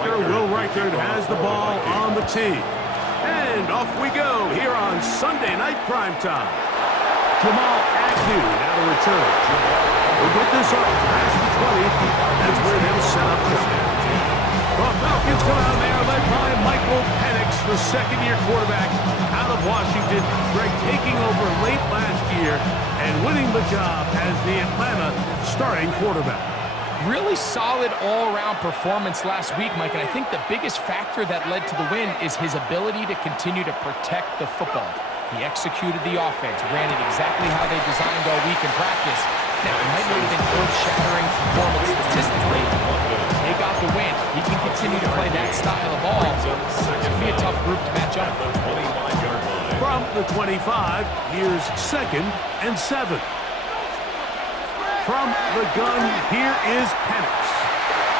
kicker, Will Reichard, has the ball on the tee. And off we go here on Sunday Night Primetime. Jamal Agnew now to return. We'll get this up past the 20. That's where they'll set up shop. The Falcons come out there led by Michael Penix, the second-year quarterback out of Washington. Greg taking over late last year and winning the job as the Atlanta starting quarterback. Really solid all-around performance last week, Mike, and I think the biggest factor that led to the win is his ability to continue to protect the football. He executed the offense, ran it exactly how they designed all week in practice. Now, it might not have been earth-shattering performance statistically. They got the win. He can continue to play that style of ball. It's going to be a tough group to match up. From the 25, here's 2nd and 7. From the gun, here is Penix.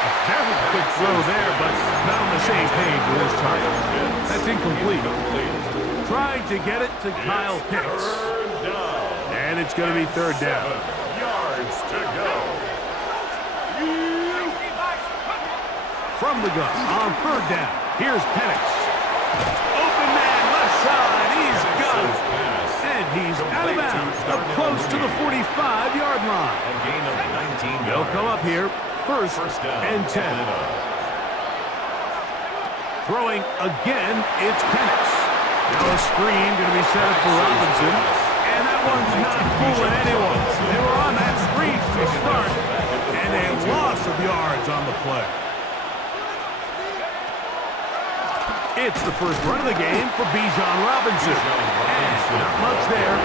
A very quick throw there, but not on the same page with his target. That's incomplete. Trying to get it to Kyle Pitts. And it's going to be 3rd down. 7 yards to go. From the gun, on 3rd down, here's Penix. Open man, left side, he's got it. And he's out of bounds, up close to the 45-yard line. A gain of 19 They'll come up here, 1st and 10. Throwing again, it's Penix. Now a screen going to be set up for Robinson. And that one's not fooling anyone. They were on that screen to start, and a loss of yards on the play. It's the first run of the game for Bijan Robinson. And not much there.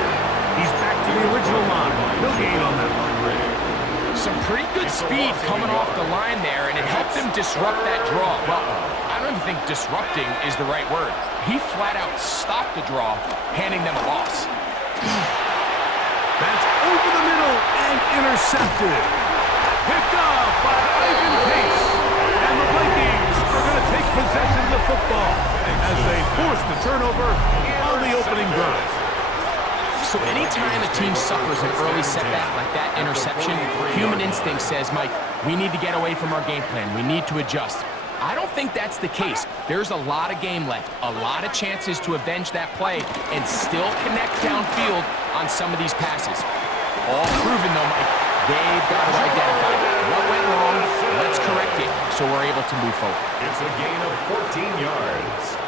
He's back to the original line. No gain on that one. Some pretty good speed coming off the line there, and it helped him disrupt that draw. Well, I don't even think disrupting is the right word. He flat out stopped the draw, handing them a loss. That's over the middle and intercepted. Picked off by Ivan Pace. And the Vikings are going to take possession of the football as they force the turnover on the opening drive. So anytime a team suffers an early setback like that interception, human instinct says, Mike, we need to get away from our game plan. We need to adjust. I don't think that's the case. There's a lot of game left, a lot of chances to avenge that play and still connect downfield on some of these passes. All proven, though, Mike, they've got to identify what went wrong, let's correct it so we're able to move forward. It's a gain of 14 yards.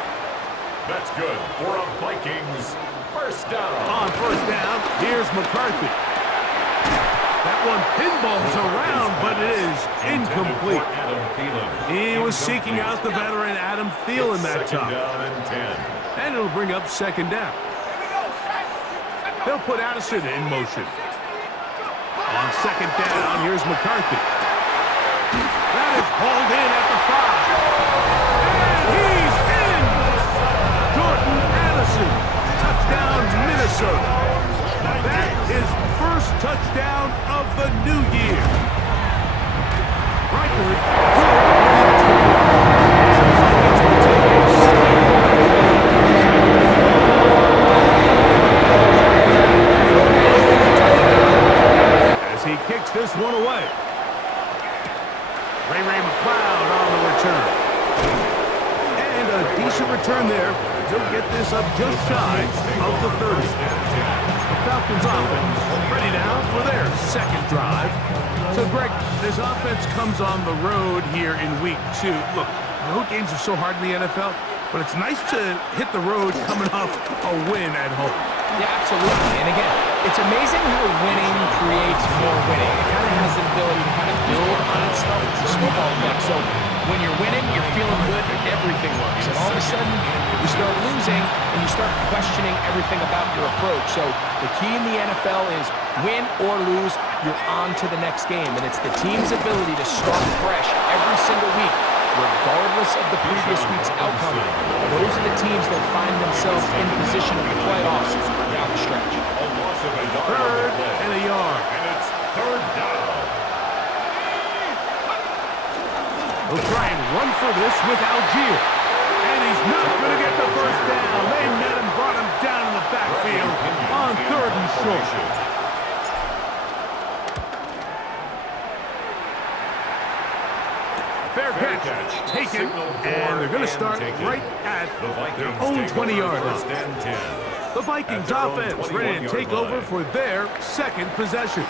That's good for a Vikings 1st down. On 1st down, here's McCarthy. That one pinballs around, but it is incomplete. He was seeking out the veteran Adam Thielen that time. And it'll bring up 2nd down. They'll put Addison in motion. On 2nd down, here's McCarthy. That is hauled in at the 5. And he's in! Jordan Addison, touchdown Minnesota. That is 1st touchdown of the new year. Reichard, as he kicks this one away. Ray McLeod on the return. And a decent return there. He'll get this up just shy of the 30. The Falcons offense ready now for their 2nd drive. So, Greg, this offense comes on the road here in week 2. Look, road games are so hard in the NFL, but it's nice to hit the road coming off a win at home. Yeah, absolutely. And again, it's amazing how winning creates more winning. It kind of has the ability to kind of build on itself. It's a snowball effect. So when you're winning, you're feeling good, everything works. And all of a sudden, you start losing, and you start questioning everything about your approach. So the key in the NFL is win or lose, you're on to the next game. And it's the team's ability to start fresh every single week, regardless of the previous week's outcome. Those are the teams that find themselves in position of the playoffs down the stretch. 3rd and a yard. And it's 3rd down. He'll try and run for this with Algier. And he's not going to get the 1st down. They met him, brought him down in the backfield on 3rd and short. Fair catch. Taken start right at their own 20-yard line. The Vikings offense ready to take over for their second possession.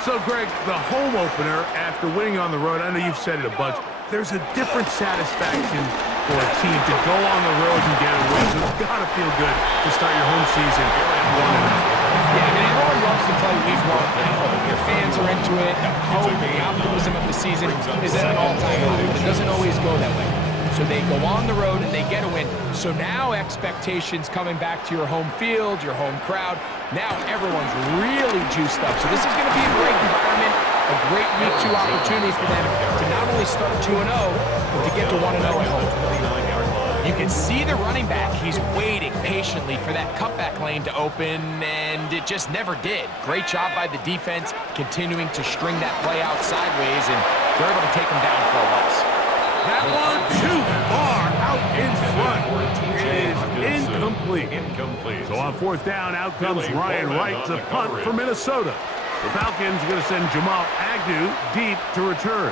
So, Greg, the home opener after winning on the road, I know you've said it a bunch, there's a different satisfaction for a team to go on the road and get a win. So it's got to feel good to start your home season at 1-0. Yeah, I mean, everyone loves to play week one at home. Your fans are into it. The hope, the optimism of the season is at an all-time high, but it doesn't always go that way. So they go on the road and they get a win. So now expectations coming back to your home field, your home crowd. Now everyone's really juiced up. So this is going to be a great environment, a great week 2 opportunity for them to not only start 2-0, but to get to 1-0 at home. You can see the running back. He's waiting patiently for that cutback lane to open, and it just never did. Great job by the defense, continuing to string that play out sideways, and they're able to take him down for a loss. That one too far out in front. It is incomplete. So on 4th down, out comes Ryan Wright to punt for Minnesota. The Falcons are going to send Jamal Agnew deep to return.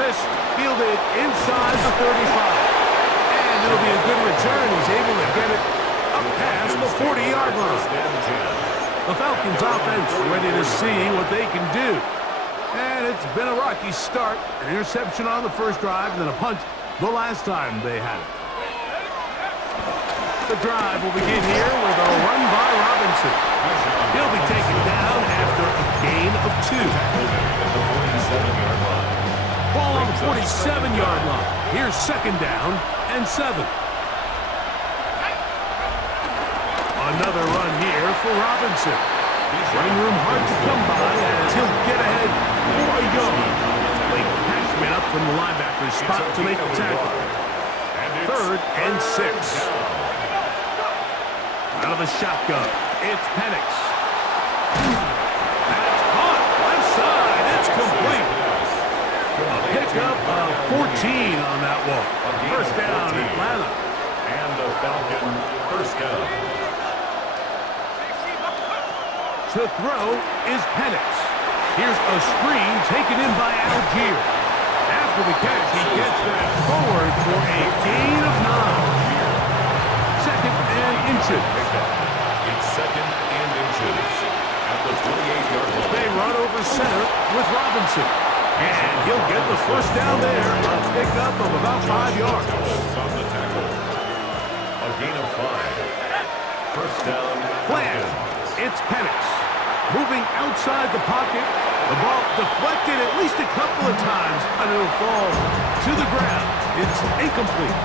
This fielded inside the 35. And it'll be a good return. He's able to get it up past the 40-yard line. The Falcons offense ready to see what they can do. And it's been a rocky start. An interception on the first drive, and then a punt the last time they had it. The drive will begin here with a run by Robinson. He'll be taken down after a gain of 2. Ball on the 47-yard line. Here's 2nd down and 7. Another run here for Robinson. Running room hard to come by as he'll get ahead for a yard. Late Cashman up from the linebacker's spot to make the tackle. 3rd and 6. Out of the shotgun, it's Penix. That's caught left side. It's complete. A pickup of 14 on that one. 1st down, Atlanta. And the Falcon 1st down. To throw is Penix. Here's a screen taken in by Algier. After the catch, he gets that forward for a gain of 9. 2nd and inches. It's 2nd and inches at the 28-yard line. They run over center with Robinson. And he'll get the 1st down there. A pickup of about 5 yards. On the tackle. A gain of 5. 1st down. Planned. It's Penix. Moving outside the pocket. The ball deflected at least a couple of times, and it'll fall to the ground. It's incomplete.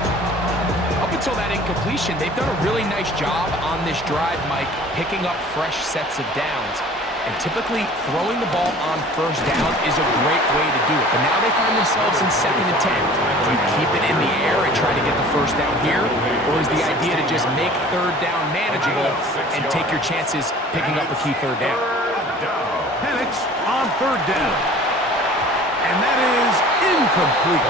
Up until that incompletion, they've done a really nice job on this drive, Mike, picking up fresh sets of downs. And typically, throwing the ball on 1st down is a great way to do it. But now they find themselves in 2nd and 10. Do you keep it in the air and try to get the 1st down here? Or is the idea to just make 3rd down manageable and take your chances picking up a key 3rd down? Penix on 3rd down. And that is incomplete.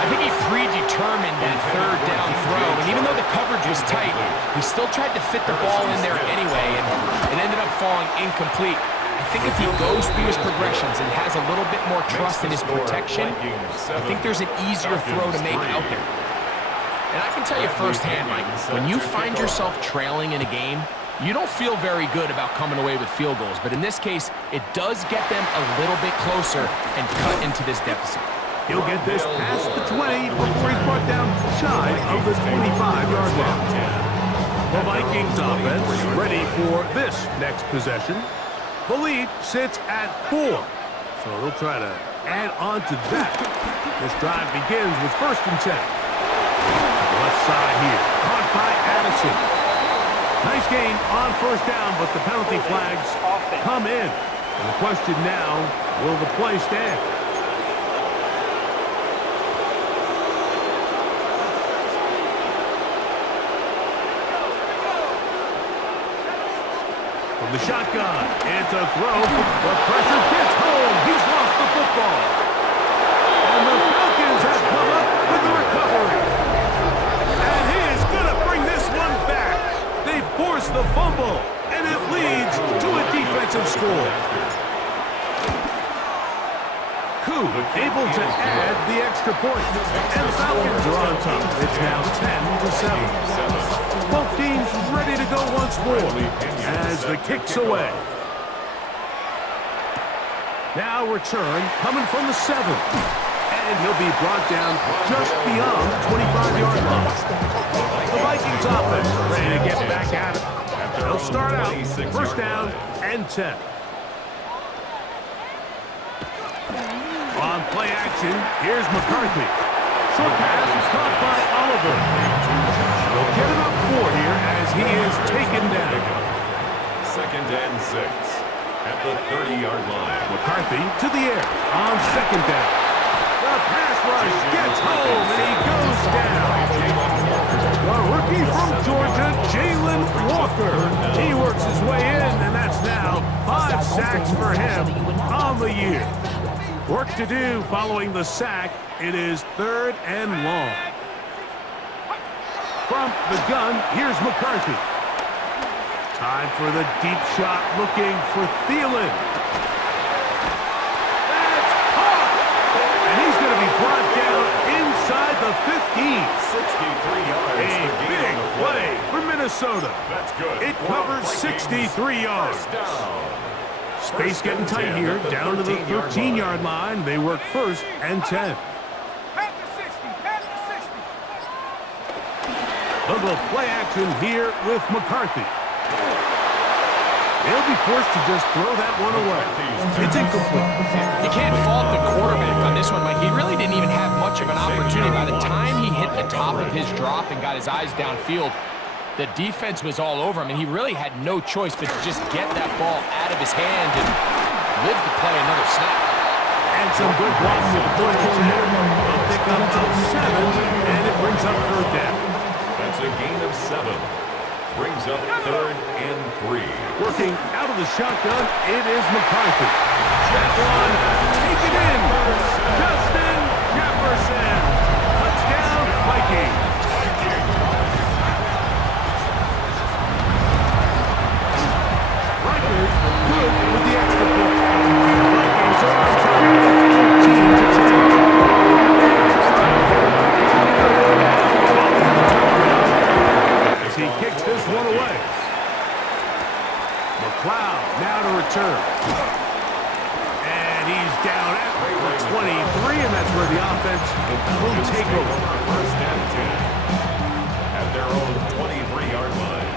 I think he predetermined that 3rd down throw, and even though the coverage was tight, he still tried to fit the ball in there anyway, and it ended up falling incomplete. I think if he goes through his progressions and has a little bit more trust in his protection, I think there's an easier throw to make out there. And I can tell you firsthand, Mike, when you find yourself trailing in a game, you don't feel very good about coming away with field goals, but in this case, it does get them a little bit closer and cut into this deficit. He'll get this past the 20 before he's brought down shy of the 25-yard line. The Vikings offense ready for this next possession. The lead sits at 4, so they'll try to add on to that. This drive begins with 1st and 10. Left side here, caught by Addison. Nice gain on 1st down, but the penalty flags come in. And the question now, will the play stand? From the shotgun, it's a throw. The pressure gets home. He's lost the football. And the Falcons have come up with the recovery. And he is going to bring this one back. They force the fumble, and it leads to a defensive score. coup, able to add the extra point. And the Falcons are on top. It's now 10-7. Both teams ready to go once more as the kick's away. Now return coming from the 7. And he'll be brought down just beyond the 25-yard line. The Vikings offense ready to get back at it. They'll start out first down and 10. On play action, here's McCarthy. Short pass is caught by Oliver. They'll get it up 4 here as he is taken down. 2nd and 6 at the 30-yard line. McCarthy to the air on 2nd down. The pass rush gets home and he goes down. The rookie from Georgia, Jalen Walker. He works his way in, and that's now 5 sacks for him on the year. Work to do following the sack. It is 3rd and long. From the gun, here's McCarthy. Time for the deep shot, looking for Thielen. That's caught! And he's going to be brought down inside the 15. 63 yards. A big play for Minnesota. That's good. It covers 63 yards. Space getting tight here, down to the 13-yard line. They work 1st and 10. They'll go play action here with McCarthy. They'll be forced to just throw that one away. It's incomplete. You can't fault the quarterback on this one, Mike. He really didn't even have much of an opportunity. By the time he hit the top of his drop and got his eyes downfield, the defense was all over him, and he really had no choice but to just get that ball out of his hand and live to play another snap. And some good blocking with the quarterback. They'll pick up to 7, and it brings up 3rd down. That's a gain of 7. Brings up 3rd and 3. Working out of the shotgun, it is McCarthy. That one, take it in. Justin Jefferson. Touchdown, Vikings. Record good with the extra point. The Vikings are on top. It's 14-10. As he kicks this one away. McLeod now to return. And he's down at the 23, and that's where the offense will take over. 1st and 10 at their own 23-yard line.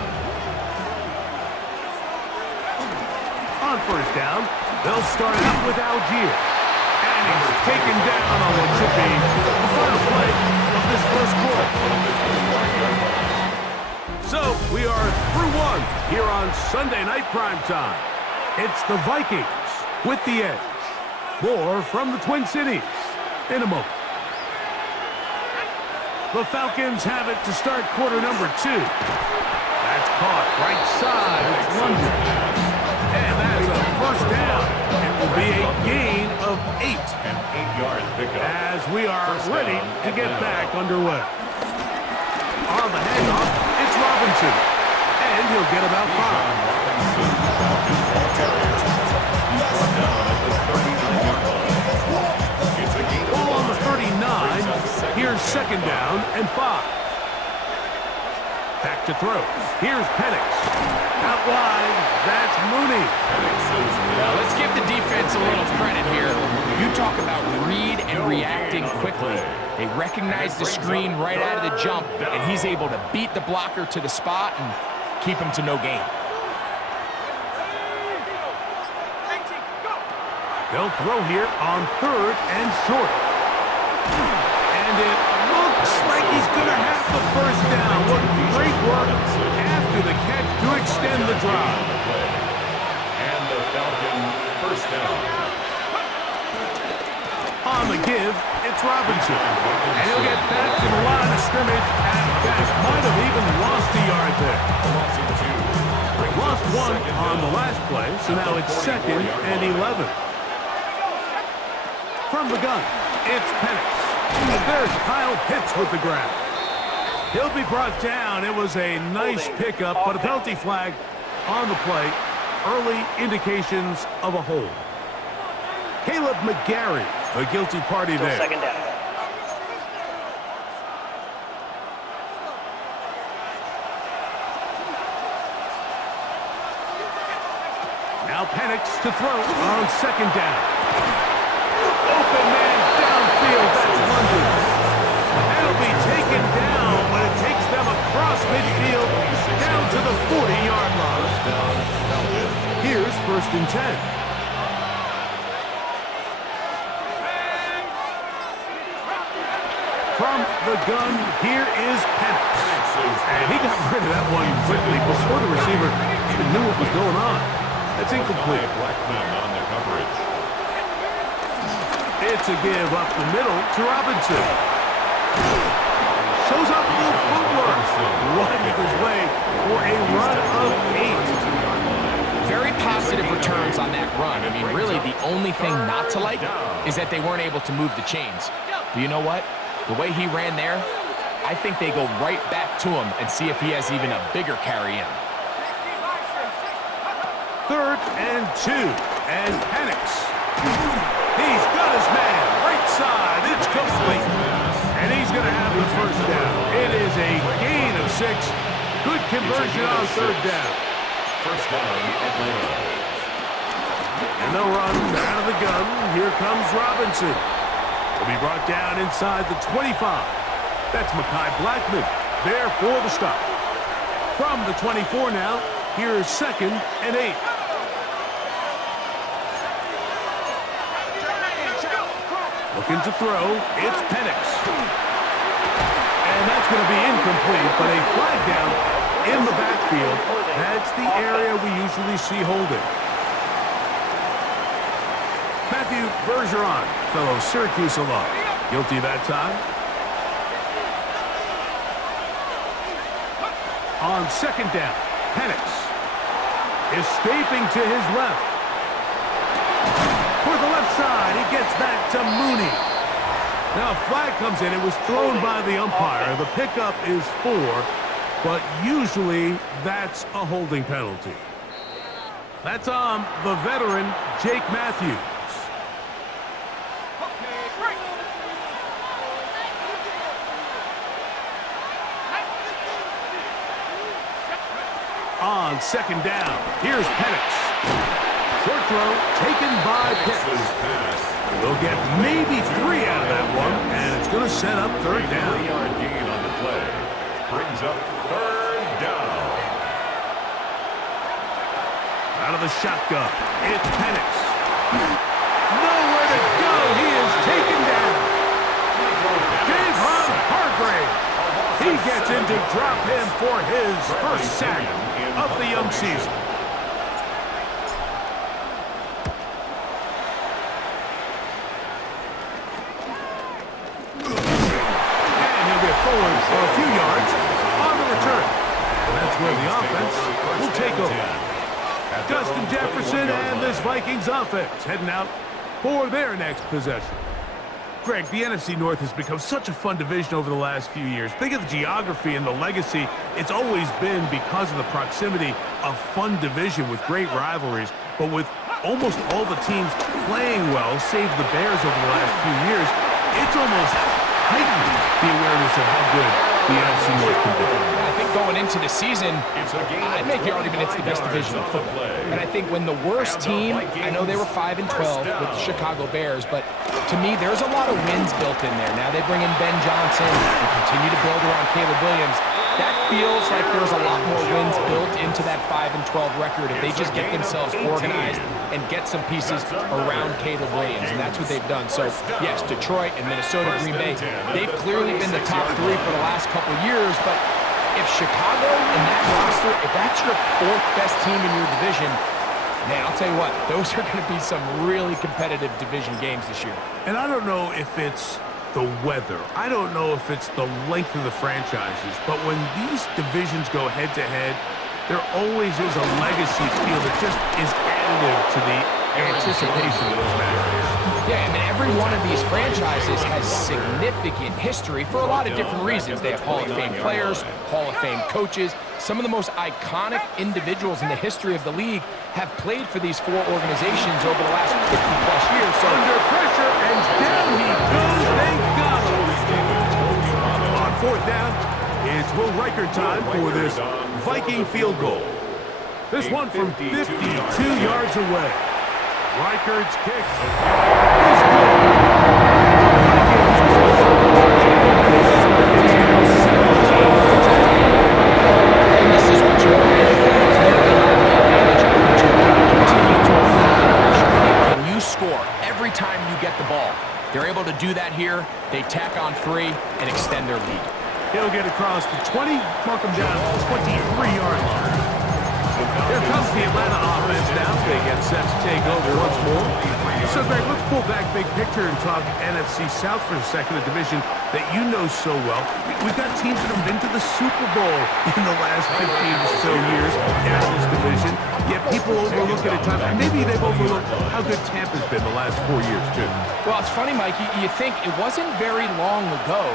On 1st down, they'll start out with Algier. And he's taken down on what should be the final play of this 1st quarter. So, we are through 1 here on Sunday Night Primetime. It's the Vikings with the edge. More from the Twin Cities in a moment. The Falcons have it to start quarter number 2. That's caught right side. It's London. And that's a 1st down. It will be a gain of 8. An 8-yard pickup. As we are ready to get back underway. On the handoff, it's Robinson. And he'll get about 5. Ball on the 39. Here's 2nd down and 5. Back to throw. Here's Penix. Out wide, that's Mooney. Now, let's give the defense a little credit here. You talk about read and reacting quickly. They recognize the screen right out of the jump, and he's able to beat the blocker to the spot and keep him to no gain. They'll throw here on 3rd and short. And it looks like he's going to have the 1st down. What great work after the catch to extend the drive. And the Falcon 1st down. On the give, it's Robinson. And he'll get back to the line of scrimmage at best. Might have even lost a yard there. Lost 1 on the last play, so now it's 2nd and 11. From the gun, it's Penix. There's Kyle Pitts with the grab. He'll be brought down. It was a nice pickup, but a penalty flag on the play. Early indications of a hold. Caleb McGarry The guilty party Still there. second down. Now Penix to throw on second down. Open man downfield. That's London. That'll be taken down, but it takes them across midfield down to the 40-yard line. Here's 1st and 10. From the gun, here is Penix. And he got rid of that one quickly before the receiver even knew what was going on. That's incomplete. Blackman on the coverage. It's a give up the middle to Robinson. Shows off a little footwork. Running his way for a run of 8. Very positive returns on that run. I mean, really, the only thing not to like is that they weren't able to move the chains. But you know what? The way he ran there, I think they go right back to him and see if he has even a bigger carry in. 3rd and 2. And Penix. He's got his man. Right side. It's complete. And he's going to have the 1st down. It is a gain of 6. Good conversion on 3rd down. 1st down, Atlanta. And they'll run out of the gun. Here comes Robinson. He'll be brought down inside the 25. That's Mekhi Blackman there for the stop. From the 24 now, here's 2nd and 8. Looking to throw, it's Penix. And that's going to be incomplete, but a flag down in the backfield. That's the area we usually see holding. Matthew Bergeron, fellow Syracuse alum. Guilty that time. On 2nd down, Penix escaping to his left. For the left side, he gets that to Mooney. Now a flag comes in. It was thrown by the umpire. The pickup is 4, but usually that's a holding penalty. That's on the veteran, Jake Matthews. On 2nd down, here's Penix. Short throw taken by Pitts. They'll get maybe 3 out of that one, and it's going to set up 3rd down. 3-yard gain on the play. Brings up 3rd down. Out of the shotgun, it's Penix. Nowhere to go. He is taken down. Javon Hargrave. He gets in to drop him for his 1st sack of the young season. And he'll get forward for a few yards on the return. And that's where the offense will take over. Justin Jefferson and this Vikings offense heading out for their next possession. Greg, the NFC North has become such a fun division over the last few years. Think of the geography and the legacy. It's always been because of the proximity of fun division with great rivalries. But with almost all the teams playing well, save the Bears over the last few years, it's almost heightened the awareness of how good the NFC North can be. I think going into the season, I'd make the argument it's the best division in football. And I think when the worst team, I know they were 5-12 with the Chicago Bears, but to me, there's a lot of wins built in there. Now they bring in Ben Johnson and continue to build around Caleb Williams. That feels like there's a lot more wins built into that 5-12 record if they just get themselves organized and get some pieces around Caleb Williams, and that's what they've done. So, yes, Detroit and Minnesota, Green Bay, they've clearly been the top 3 for the last couple years, but if Chicago and that roster, if that's your 4th best team in your division, man, I'll tell you what, those are going to be some really competitive division games this year. And I don't know if it's the weather. I don't know if it's the length of the franchises, but when these divisions go head-to-head, there always is a legacy feel that just is additive to the anticipation of those matchups. Yeah, and every one of these franchises has significant history for a lot of different reasons. They have Hall of Fame players, Hall of Fame coaches. Some of the most iconic individuals in the history of the league have played for these four organizations over the last 50-plus years. So under pressure, and down he goes. They got him. On fourth down, it's Will Riker time for this Viking field goal. This one from 52 yards away. Reichard's kick is good. It's now 17-10. And this is what you want. Clearly have the advantage, but you want to continue to apply pressure. Can you score every time you get the ball? They're able to do that here. They tack on 3 and extend their lead. He'll get across the 20, mark him down to the 23-yard line. Here comes the Atlanta offense now. They get set to take over once more. So, Greg, let's pull back big picture and talk NFC South for a second, a division that you know so well. We've got teams that have been to the Super Bowl in the last 15 or so years in this division, yet people overlook it at times. And maybe they've overlooked how good Tampa's been the last 4 years, too. Well, it's funny, Mike. You think it wasn't very long ago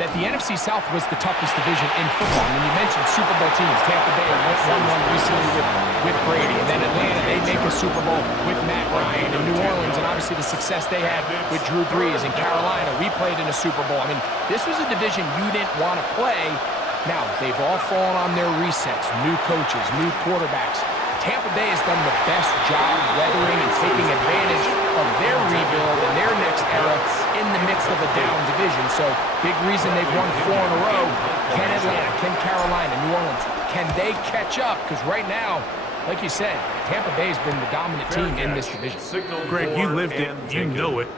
that the NFC South was the toughest division in football. I mean, you mentioned Super Bowl teams. Tampa Bay won one recently with Brady. And then Atlanta, they make a Super Bowl with Matt Ryan. And New Orleans, and obviously the success they had with Drew Brees. And Carolina, we played in a Super Bowl. I mean, this was a division you didn't want to play. Now, they've all fallen on their resets. New coaches, new quarterbacks. Tampa Bay has done the best job weathering and taking advantage of their rebuild and their next era in the midst of a down division. So, big reason they've won 4 in a row. Can Atlanta, can Carolina, New Orleans, can they catch up? Because right now, like you said, Tampa Bay has been the dominant team in this division. Greg, you lived it, you know it.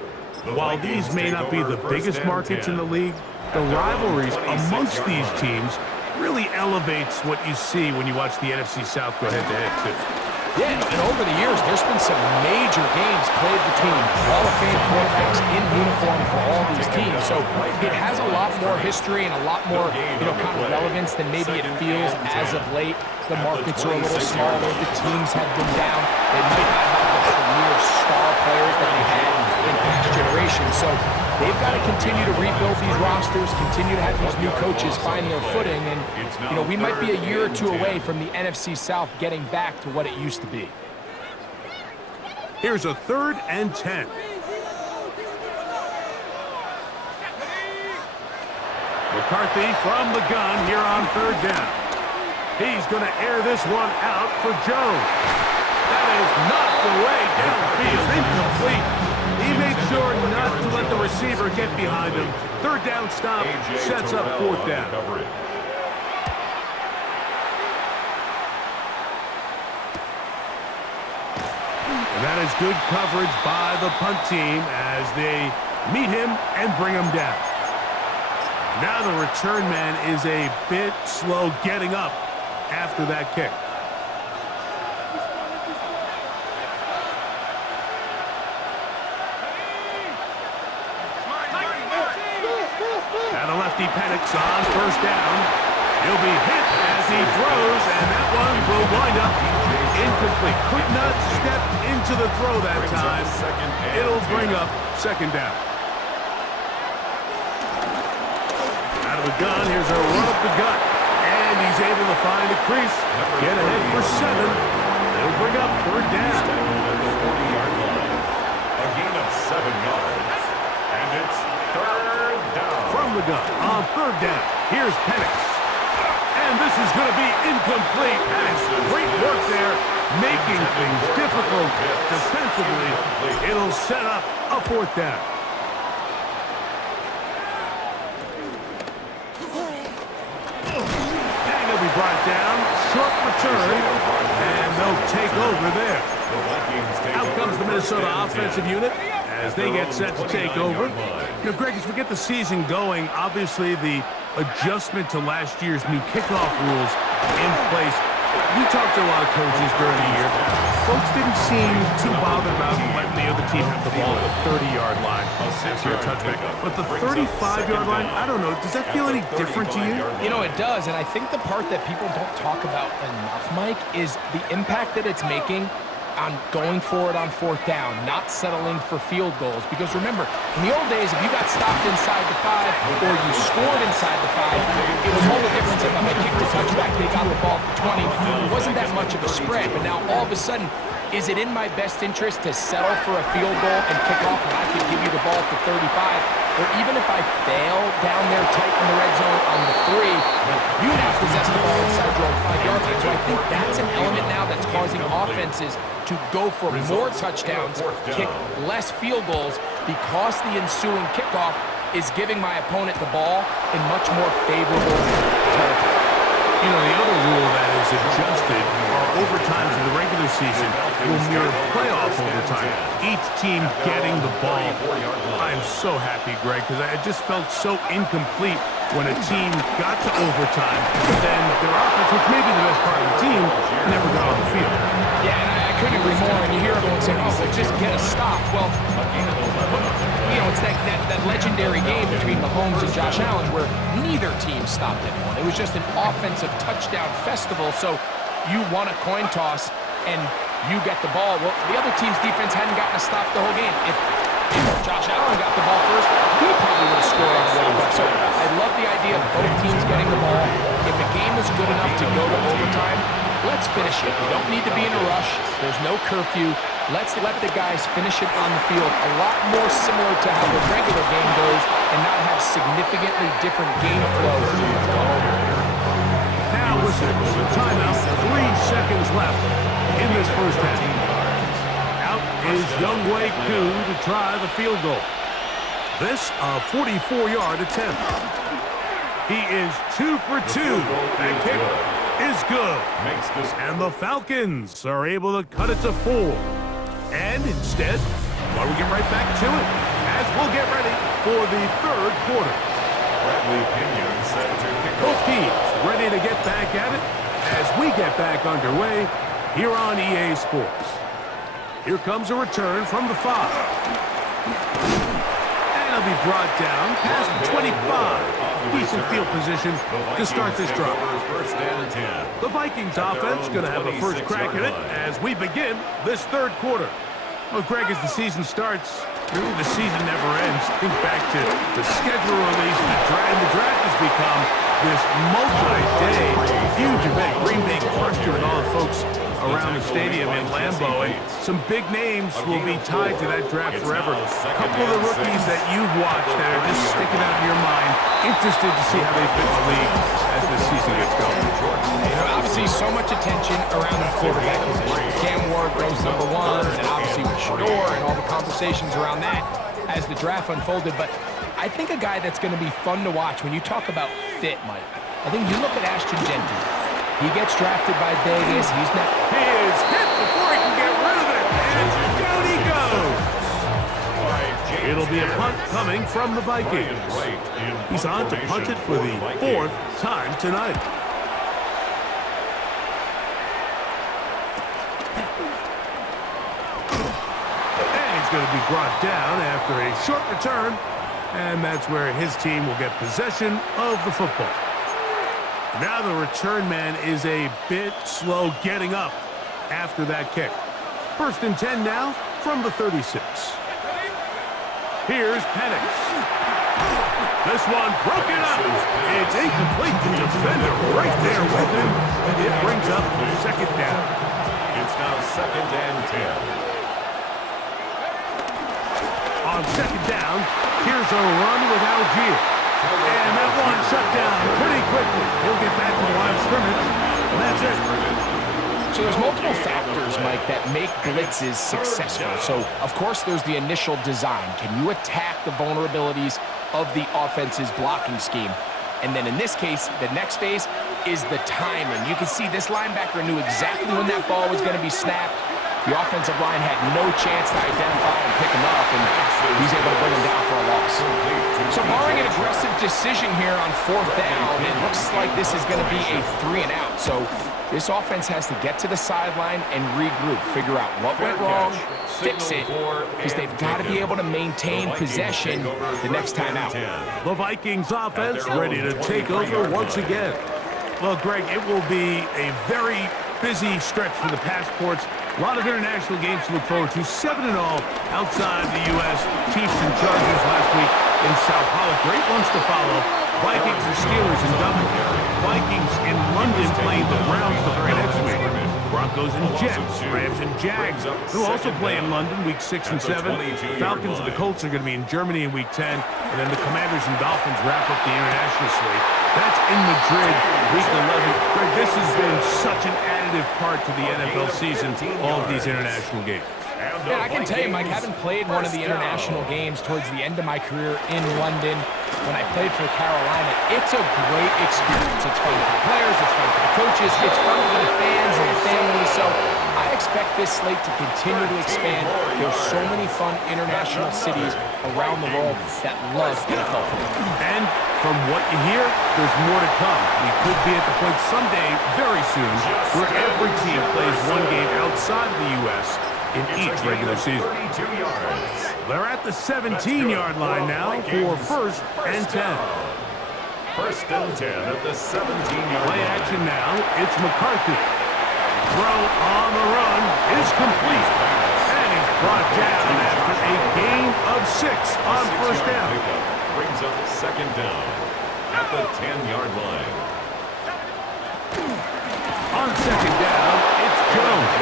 While these may not be the biggest markets in the league, the rivalries amongst these teams really elevates what you see when you watch the NFC South go head-to-head, too. Yeah, and over the years, there's been some major games played between Hall of Fame quarterbacks in uniform for all these teams. So it has a lot more history and a lot more, kind of relevance than maybe it feels as of late. The markets are a little smaller. The teams have been down. They might not have the premier star players that they had in past generations. So they've got to continue to rebuild these rosters, continue to have these new coaches find their footing. And, we might be a year or 2 away from the NFC South getting back to what it used to be. Here's a 3rd and 10. McCarthy from the gun here on 3rd down. He's going to air this one out for Jones. That is knocked away downfield, incomplete. He made sure not to let the receiver get behind him. 3rd down stop sets up 4th down. And that is good coverage by the punt team as they meet him and bring him down. Now the return man is a bit slow getting up after that kick. And the lefty panics on 1st down. He'll be hit as he throws, and that one will wind up incomplete. Could not step into the throw that time. It'll bring up 2nd down. Out of the gun, here's a run up the gut. And he's able to find a crease. Get ahead for 7. It'll bring up 3rd down. A gain of 7 yards. And it's 3rd down. From the gun on 3rd down. Here's Penix. And this is going to be incomplete. That is great work there, making things difficult defensively. It'll set up a 4th down. And he'll be brought down. Short return. And they'll take over there. Out comes the Minnesota offensive unit as they get set to take over. Greg, as we get the season going, obviously the adjustment to last year's new kickoff rules in place. We talked to a lot of coaches during the year. Folks didn't seem too bothered about letting the other team have the ball at the 30-yard line after a touchback. But the 35-yard line, I don't know, does that feel any different to you? It does, and I think the part that people don't talk about enough, Mike, is the impact that it's making on going for it on 4th down, not settling for field goals. Because remember, in the old days, if you got stopped inside the 5 or you scored inside the 5, it was all the difference if they kicked the touchback, they got the ball at the 20. It wasn't that much of a spread, but now all of a sudden, is it in my best interest to settle for a field goal and kick off when I can give you the ball at the 35? Or even if I fail down there tight in the red zone on the 3, you now possess the ball inside your own 5-yard line. So I think that's an element now that's causing offenses to go for more touchdowns, kick less field goals, because the ensuing kickoff is giving my opponent the ball in much more favorable territory. You know, the other rule that is adjusted are overtimes in the regular season will mirror playoff overtime, each team getting the ball. I'm so happy, Greg, because I just felt so incomplete when a team got to overtime, but then their offense, which may be the best part of the team, never got on the field. Yeah, and I couldn't agree more. And you hear everyone saying, oh, well, just get a stop. Well, you know, it's that legendary game between Mahomes and Josh Allen where neither team stopped anyone. It was just an offensive touchdown festival. So you won a coin toss and you get the ball. Well, the other team's defense hadn't gotten a stop the whole game. If Josh Allen got the ball first, he probably would have scored on the walk-off. So I love the idea of both teams getting the ball. If a game is good enough to go to overtime, let's finish it. We don't need to be in a rush. There's no curfew. Let's let the guys finish it on the field. A lot more similar to how the regular game goes and not have significantly different game flow come over. Now whistle, timeout, 3 seconds left in this first half. Out is Younghoe Koo to try the field goal. This a 44-yard attempt. He is 2 for 2. That kick is good. And the Falcons are able to cut it to 4. And instead, well, we get right back to it as we'll get ready for the third quarter. Both teams ready to get back at it as we get back underway here on EA Sports. Here comes a return from the 5. And it'll be brought down past the 25. Decent field position to start this drive. The Vikings offense going to have a first crack at it as we begin this third quarter. Well, Greg, as the season starts, really the season never ends. Think back to the schedule release. The draft has become this multi-day huge event. Green Bay crushed it with all the folks around the stadium in Lambeau, and some big names will be tied to that draft forever. A couple of the rookies that you've watched that are just sticking out in your mind, interested to see how they fit the league as the season gets going. You know, obviously so much attention around the quarterback position. Cam Ward goes number 1, and obviously with Shador and all the conversations around that as the draft unfolded. But I think a guy that's going to be fun to watch when you talk about fit, Mike, I think you look at Ashton Genty. He gets drafted by Vegas. He's not. He is hit before he can get rid of it, and down he goes. It'll be a punt coming from the Vikings. He's on to punt it for the 4th time tonight. And he's going to be brought down after a short return, and that's where his team will get possession of the football. Now the return man is a bit slow getting up after that kick. 1st and 10 now from the 36. Here's Penix. This one broken up. It's incomplete. The defender right there with him. It brings up 2nd down. It's now 2nd and 10. On 2nd down, here's a run with Algier. And that one shut down pretty quickly. He'll get back to the line of scrimmage, and that's it. So there's multiple factors, Mike, that make blitzes successful. So, of course, there's the initial design. Can you attack the vulnerabilities of the offense's blocking scheme? And then in this case, the next phase is the timing. You can see this linebacker knew exactly when that ball was going to be snapped. The offensive line had no chance to identify and pick him up, and he's able to bring him down for a loss. So barring an aggressive decision here on 4th down, it looks like this is going to be a 3 and out. So this offense has to get to the sideline and regroup, figure out what went wrong, fix it, because they've got to be able to maintain possession the next time out. The Vikings offense ready to take over once again. Well, Greg, it will be a very busy stretch for the passports. A lot of international games to look forward to. 7-0 outside the U.S. Chiefs and Chargers last week in Sao Paulo. Great ones to follow. Vikings and Steelers in Dublin. Vikings in London playing the Browns the very next week. Broncos and Jets, Rams and Jags, who also play in London week 6 and 7. Falcons and the Colts are going to be in Germany in week 10. And then the Commanders and Dolphins wrap up the international slate. That's in Madrid, week 11. Greg, this has been such an additive part to the NFL season, all of these international games. Yeah, I can tell you, Mike, having played one of the international games towards the end of my career in London when I played for Carolina, it's a great experience. It's fun for the players, it's fun for the coaches, it's fun for the fans and the families. So I expect this slate to continue to expand. There's so many fun international cities around the world that love NFL football. And from what you hear, there's more to come. We could be at the point someday, very soon, where every team plays one game outside of the U.S. in each regular season. They're at the 17-yard line now for 1st and 10. 1st and 10 at the 17-yard Play line. action now. It's McCarthy. Throw on the run is complete. And he's brought down after a gain of 6 on 1st down. Brings up 2nd down at the 10-yard line. On 2nd down, it's Jones.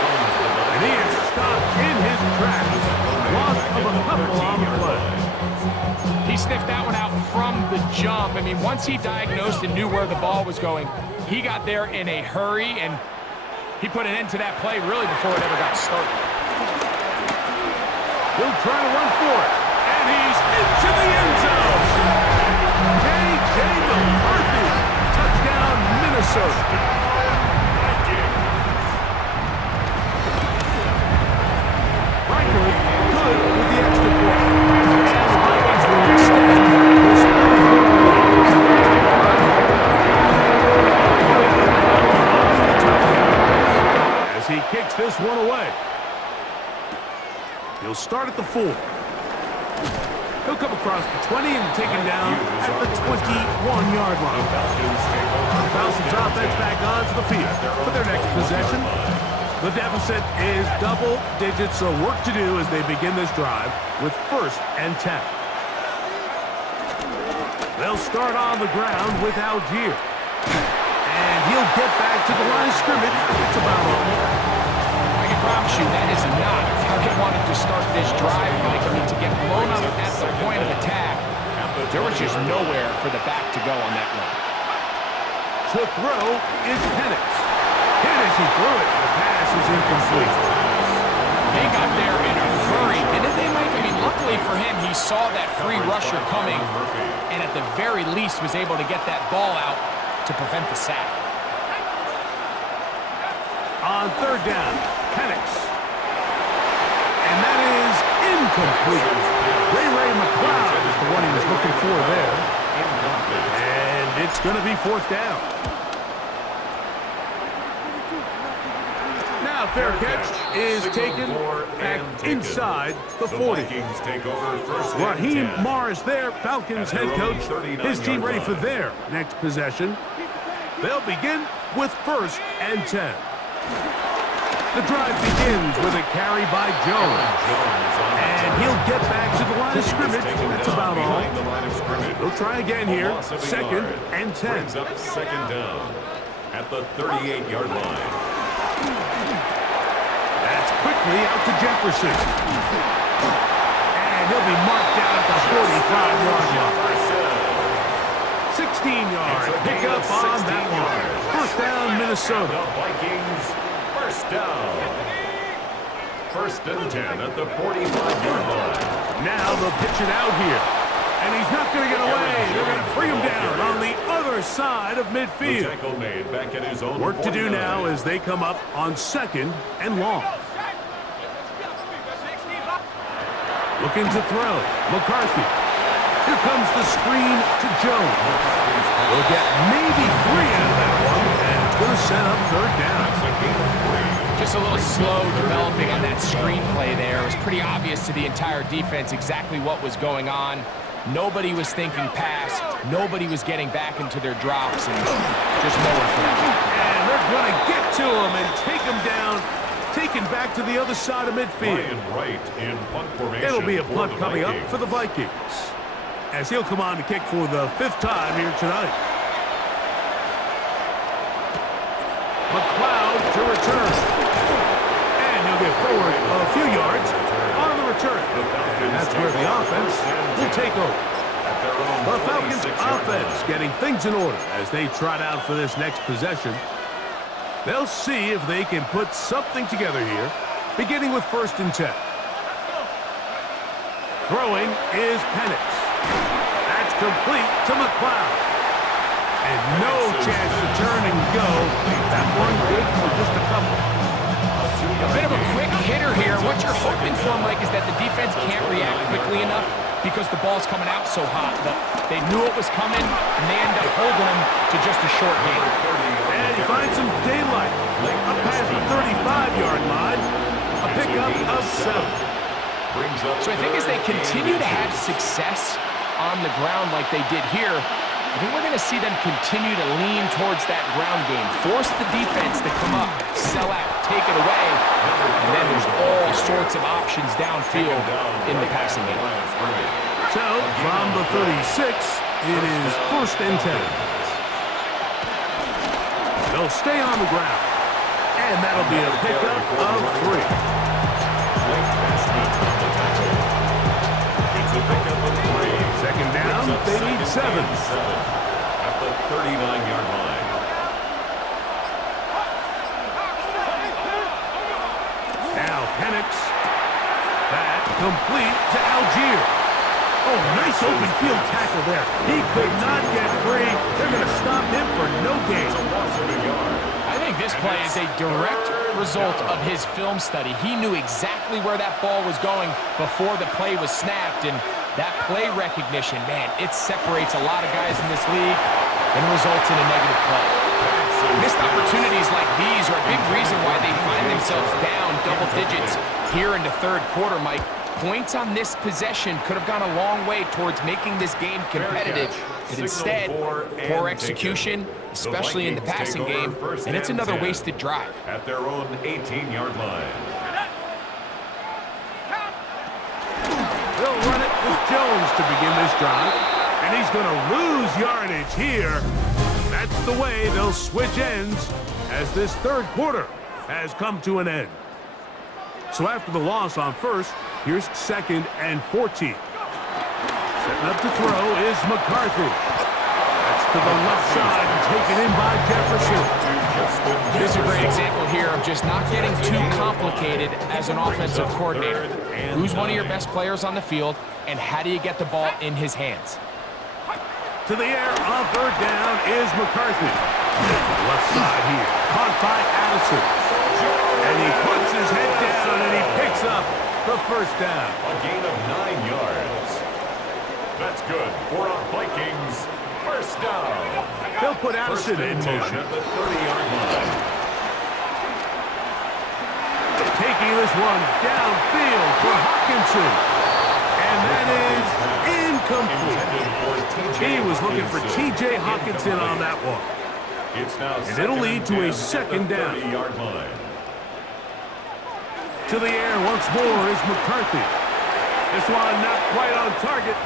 And he is stopped in his tracks. Loss of a couple on the play. He sniffed that one out from the jump. I mean, once he diagnosed and knew where the ball was going, he got there in a hurry, and he put an end to that play really before it ever got started. He'll try to run for it, and he's into the end zone. J.J. McCarthy, touchdown, Minnesota. Good with the extra point. As the Vikings will extend this as he kicks this one away. He'll start at the 4. He'll come across the 20 and take him down at the 21-yard line. Falcons offense back onto the field for their next possession. The deficit is double digits, so work to do as they begin this drive with 1st and 10. They'll start on the ground with Algier. And he'll get back to the line of scrimmage. It's about all. I can promise you that is not how they wanted to start this drive, Mike. I mean, to get blown up at the point of attack, there was just nowhere for the back to go on that run. To throw is Penix. Hit as he threw it. The pass is incomplete. They got there in a hurry, didn't they, Mike? I mean, luckily for him, he saw that free rusher coming, and at the very least was able to get that ball out to prevent the sack. On 3rd down, Penix. And that is incomplete. Ray McLeod is the one he was looking for there. And it's going to be 4th down. Now fair catch is taken back inside the 40. Raheem Morris there, Falcons head coach. His team ready for their next possession. They'll begin with 1st and 10. The drive begins with a carry by Jones. And he'll get back to the line of scrimmage. That's about all. He'll try again here. 2nd and 10. 2nd down at the 38-yard line. That's quickly out to Jefferson. And he'll be marked down at the 45-yard line. 16-yard pickup on that one. 1st down, Minnesota. The Vikings, 1st down. 1st and 10 at the 45-yard line. Now they'll pitch it out here. And he's not going to get away. They're going to bring him down on the other side of midfield. Tackle made back at his own Work to do 49. now as they come up on 2nd and long. Looking to throw. McCarthy. Here comes the screen to Jones. We'll get maybe 3 out of that one. And it's going to set up 3rd down. Just a little slow developing on that screenplay there. It was pretty obvious to the entire defense exactly what was going on. Nobody was thinking pass. Nobody was getting back into their drops, and just nowhere for that. And they're going to get to him and take him down, taken back to the other side of midfield. Right in punt formation. It'll be a punt coming up Vikings. for the Vikings, as he'll come on to kick for the 5th time here tonight. McLeod to return. And he'll get forward a few yards on the return. And that's where the offense will take over. The Falcons offense getting things in order as they trot out for this next possession. They'll see if they can put something together here, beginning with 1st and 10. Throwing is Penix. That's complete to McLeod. And no chance to turn and go. That one good for just a couple. A bit of a quick hitter here. What you're hoping for, Mike, is that the defense can't react quickly enough because the ball's coming out so hot. But they knew it was coming, and they end up holding them to just a short game. And he finds some daylight. Up past the 35-yard line. A pickup of 7. So I think as they continue to have success on the ground like they did here, I think we're going to see them continue to lean towards that ground game. Force the defense to come up, sell out, take it away, and then there's all sorts of options downfield in the passing game. So, from the 36, it is 1st and 10. They'll stay on the ground, and that'll be a pickup of 3. It's a pickup of 3. 2nd down, they need 7. At the 39-yard line. Now Penix. That complete to Algier. Oh, nice open field tackle there. He could not get free. They're going to stop him for no gain. I think this play is a direct result of his film study. He knew exactly where that ball was going before the play was snapped, and that play recognition, man, it separates a lot of guys in this league and results in a negative play. Missed opportunities like these are a big reason why they find themselves down double digits here in the 3rd quarter, Mike. Points on this possession could have gone a long way towards making this game competitive, but instead, poor execution, especially in the passing game, and it's another wasted drive. At their own 18-yard line. They'll run it with Jones to begin this drive, and he's going to lose yardage here. That's the way they'll switch ends as this 3rd quarter has come to an end. So after the loss on 1st, here's 2nd and 14. Setting up to throw is McCarthy. That's to the left side and taken in by Jefferson. This is a great example here of just not getting too complicated as an offensive coordinator. Who's one of your best players on the field, and how do you get the ball in his hands? To the air on 3rd down is McCarthy. To the left side here, caught by Addison. And he puts his head down and he picks up the 1st down. A gain of 9 yards. That's good for a Vikings 1st down. They'll put Addison in motion. At the 30-yard line. Taking this one downfield for Hawkinson. And that is incomplete. He was looking for T.J. Hawkinson on that one. And it'll lead to a 2nd down. To the air once more is McCarthy. This one not quite on target.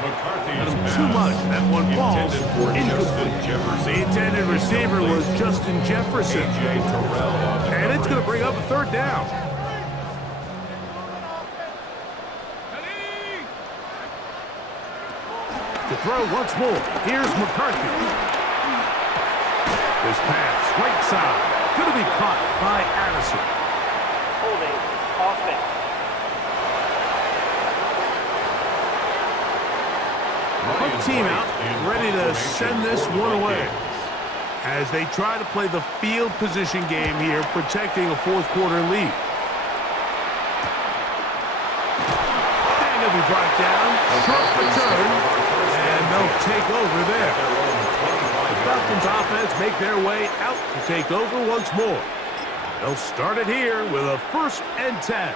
Too much. That one falls incomplete. The intended receiver was Justin Jefferson. And it's going to bring up a 3rd down. To throw once more. Here's McCarthy. This pass, right side, going to be caught by Addison. Holding offense. Quick team out, ready to send this one away. As they try to play the field position game here, protecting a 4th quarter lead. And he'll be brought down, short return, and they'll take over there. The Falcons offense make their way out to take over once more. They'll start it here with a 1st and 10.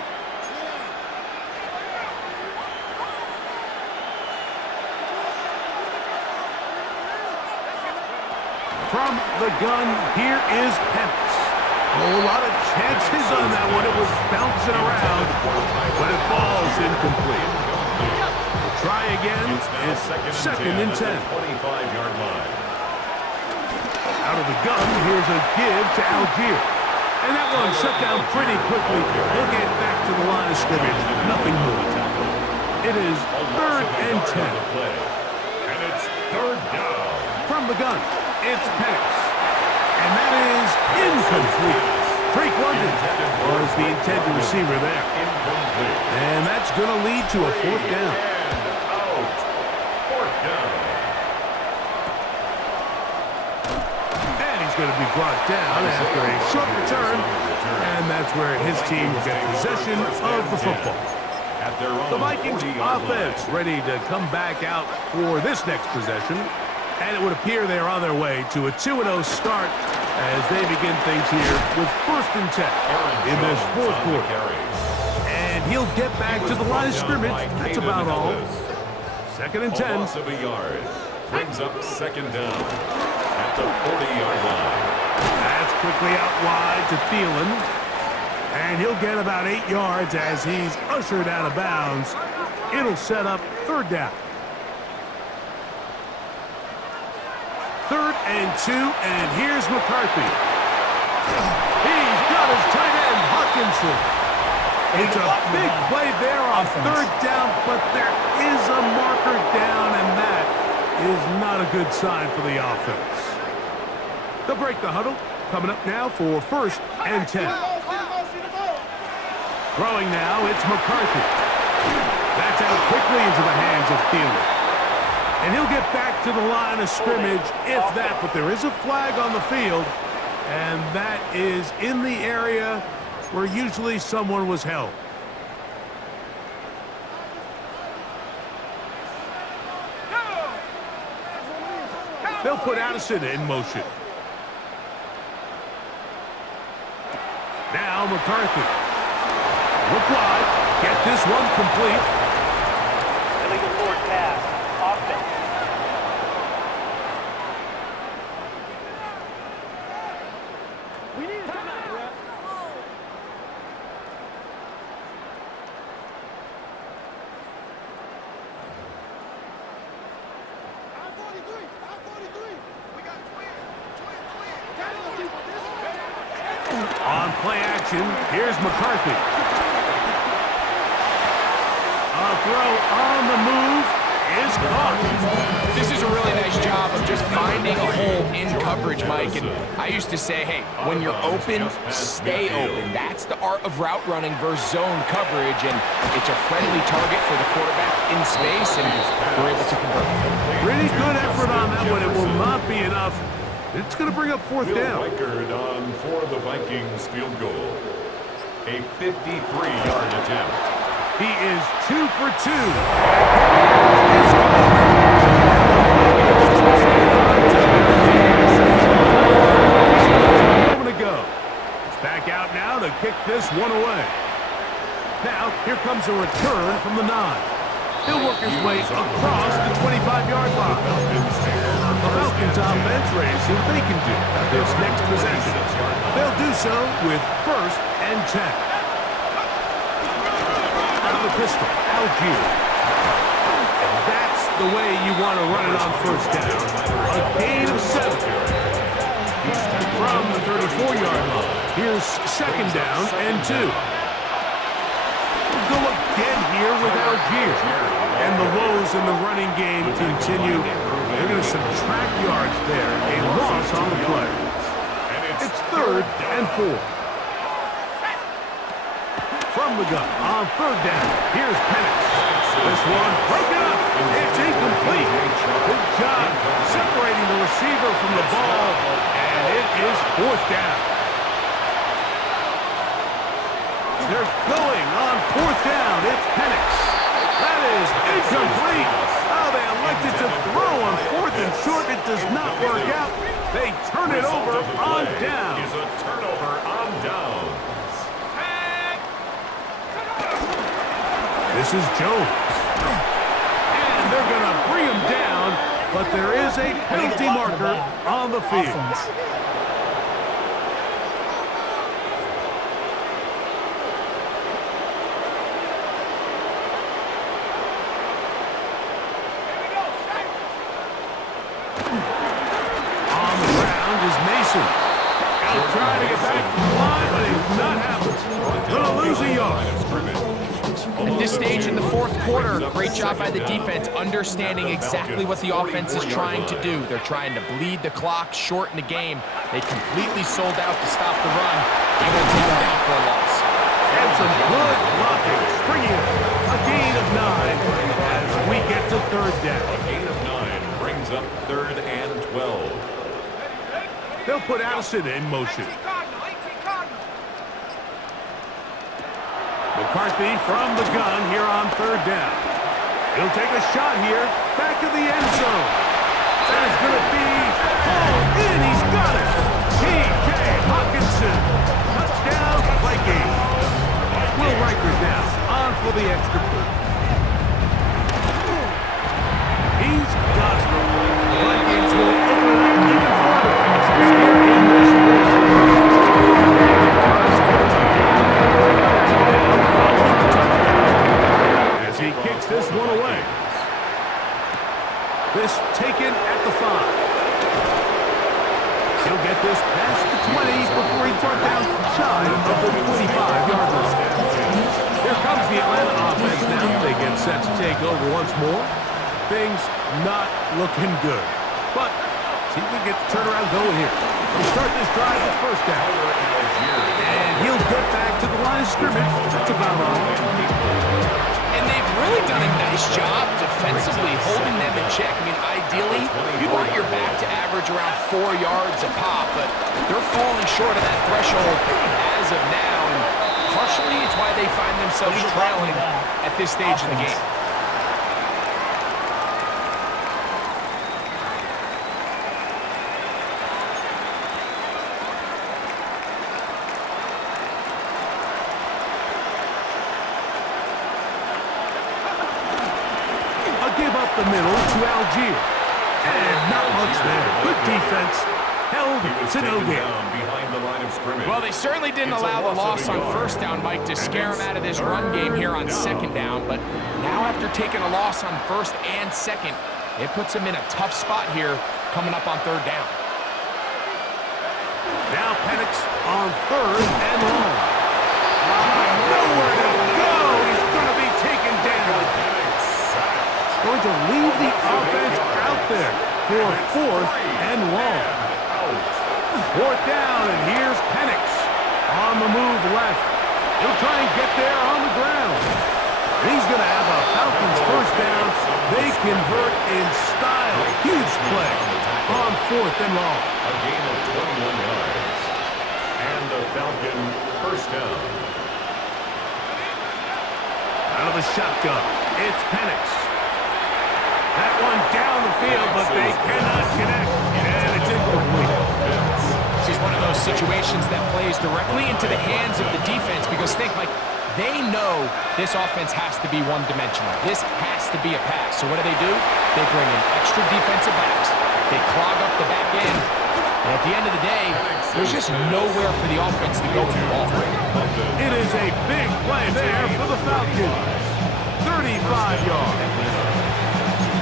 From the gun, here is Penix. A lot of chances on that one. It was bouncing around, but it falls incomplete. We'll try again. It's second and 10. 25-yard line. Out of the gun, here's a give to Algier. And that one shut down pretty quickly. He'll get back to the line of scrimmage. Nothing more. It is third and 10. And it's third down. From the gun, it's Penix. And that is incomplete. Drake London was the intended receiver there. Incomplete. And that's going to lead to a fourth down. And out. Fourth down. And he's going to be brought down after a short return. And that's where his team will get possession of the football. At their own The Vikings 40-yard offense line. ready to come back out for this next possession. And it would appear they're on their way to a 2-0 start as they begin things here with first and 10 in this fourth quarter. And he'll get back to the line of scrimmage. That's about all. Second and 10. Loss of a yard. Brings up second down at the 40-yard line. That's quickly out wide to Thielen. And he'll get about 8 yards as he's ushered out of bounds. It'll set up third down. Third and 2, and here's McCarthy. He's got his tight end, Hawkinson. It's a big play there on third down, but there is a marker down, and that is not a good sign for the offense. They'll break the huddle. Coming up now for first and 10. Throwing now, it's McCarthy. That's out quickly into the hands of Thielen. And he'll get back to the line of scrimmage, if that, but there is a flag on the field, and that is in the area where usually someone was held. They'll put Addison in motion. Now McCarthy. Look wide. Get this one complete. Illegal forward pass. Offense. On play action, here's McCarthy. A throw on the move is caught. This is a really nice job of just finding a hole in coverage, Mike. And I used to say, hey, when you're open, stay open. That's the art of route running versus zone coverage. And it's a friendly target for the quarterback in space, and we're able to convert. Pretty good effort on that one. It will not be enough. It's going to bring up fourth down. Record on for the Vikings field goal. A 53-yard attempt. He is 2 for 2. Moment ago. It's back out now to kick this one away. Now, here comes a return from the 9. He'll work his way across the 25-yard line. The Falcons offense ready to see what they can do at this next possession. They'll do so with first and 10. Out of the pistol, Algier. And that's the way you want to run it on first down. A gain of 7. From the 34-yard line, here's second down and 2. We'll go again here with Algier. And the woes in the running game continue. They're going to subtract yards there. A loss on the play. It's third and 4. From the gun on third down. Here's Penix. This one broken up. It's incomplete. Good job separating the receiver from the ball. And it is fourth down. They're going on fourth down. It's Penix. That is incomplete. Oh, they elected to throw on fourth and short. It does not work out. They turn it over on down. Is a turnover on downs. This is Jones. And they're going to bring him down but there is a penalty marker on the field. On the ground is Mason. Out trying to get back to the line, but he's not happening. Gonna lose a yard. At this stage in the fourth quarter, great job by the defense, understanding exactly what the offense is trying to do. They're trying to bleed the clock, shorten the game. They completely sold out to stop the run. Able to take them down for a loss. And some good blocking. Springing it. A gain of 9 as we get to third down. A gain of 9 brings up 3rd and 12. They'll put Allison in motion. McCarthy from the gun here on third down. He'll take a shot here. Back to the end zone. That is going to be hauled in. He's got it. T.J. Hawkinson. Touchdown, Vikings. Will Riker now on for the extra point. He's got it. Vikings will open it up even further. Here in this fourth quarter. As he kicks this one away. This taken at the 5. He'll get this past the 20 before he's brought down shy of the 25-yard line. Here comes the Atlanta offense now. They get set to take over once more. Things not looking good. But see if we get the turnaround going here. We'll start this drive with first down. And he'll get back to the line of scrimmage. That's about all. And they've really done a nice job defensively holding them in check. I mean, ideally, you want your back to average around 4 yards a pop, but they're falling short of that threshold as of now. And partially, it's why they find themselves trailing at this stage in the game. Give up the middle to Algier. And not much there. Good defense. Held to no gain. Well, they certainly didn't allow the loss on first down, Mike, to scare him out of this run game here on second down. But now after taking a loss on first and second, it puts him in a tough spot here coming up on third down. Now Penix on third and long. Nowhere to go. He's going to be taken down. Going to leave the offense out there for fourth and long. Fourth down, and here's Penix on the move left. He'll try and get there on the ground. He's going to have a Falcons first down. They convert in style. Huge play on fourth and long. A gain of 21 yards. And a Falcon first down. Out of the shotgun, it's Penix. That one down the field, but they cannot connect, and it's incomplete. This is one of those situations that plays directly into the hands of the defense because think, like, they know this offense has to be one-dimensional. This has to be a pass. So what do? They bring in extra defensive backs. They clog up the back end. And at the end of the day, there's just nowhere for the offense to go with the ball. It is a big play there for the Falcons. 35 yards.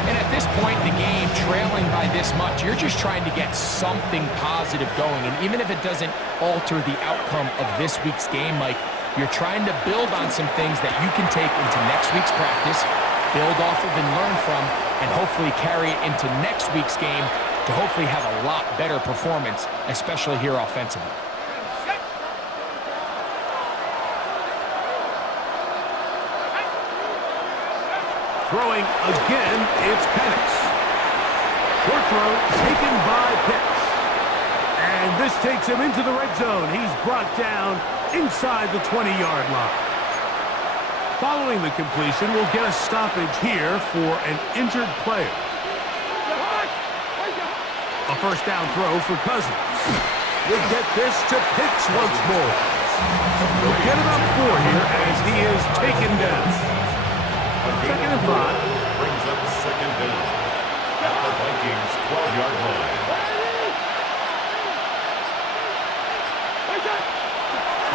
And at this point in the game, trailing by this much, you're just trying to get something positive going. And even if it doesn't alter the outcome of this week's game, Mike, you're trying to build on some things that you can take into next week's practice, build off of and learn from, and hopefully carry it into next week's game to hopefully have a lot better performance, especially here offensively. Throwing again, it's Penix. Short throw taken by Pitts. And this takes him into the red zone. He's brought down inside the 20-yard line. Following the completion, we'll get a stoppage here for an injured player. A first down throw for Cousins. He'll get this to Pitts once more. He'll get about 4 here as he is taken down. Second and 5. Brings up second down. At the Vikings 12-yard line.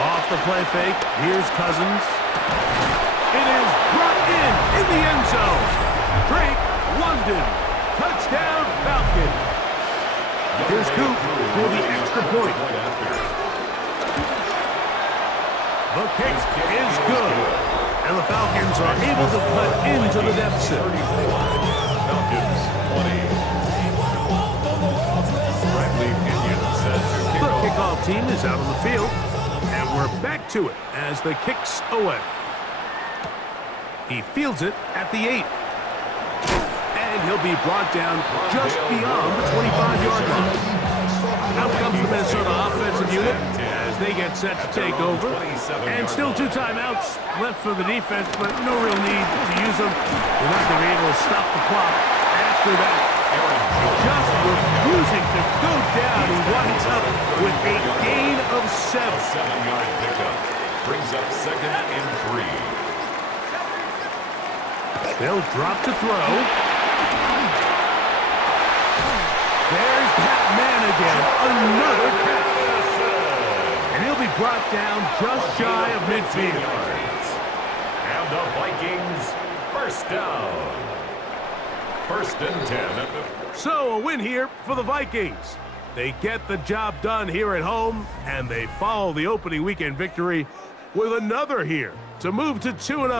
Off the play fake, here's Cousins. It is brought in the end zone. Drake London, touchdown Falcons. Here's Coop for the extra point. The kick is good, and the Falcons are able to cut into the deficit. Falcons 20. Bradley Pinion set to The kick off. kickoff team is out on the field, and we're back to it as the kick's away. He fields it at the 8. And he'll be brought down just beyond the 25-yard line. Out comes the Minnesota offensive unit as they get set to take over. And still 2 timeouts left for the defense, but no real need to use them. They're not going to be able to stop the clock after that. Just refusing to go down. He winds up with a gain of 7. 7-yard pickup brings up 2nd and 3. They'll drop to throw. There's that man again. Another catch. And he'll be brought down just shy of midfield. And the Vikings, first down. 1st and 10. So a win here for the Vikings. They get the job done here at home, and they follow the opening weekend victory with another here to move to 2-0.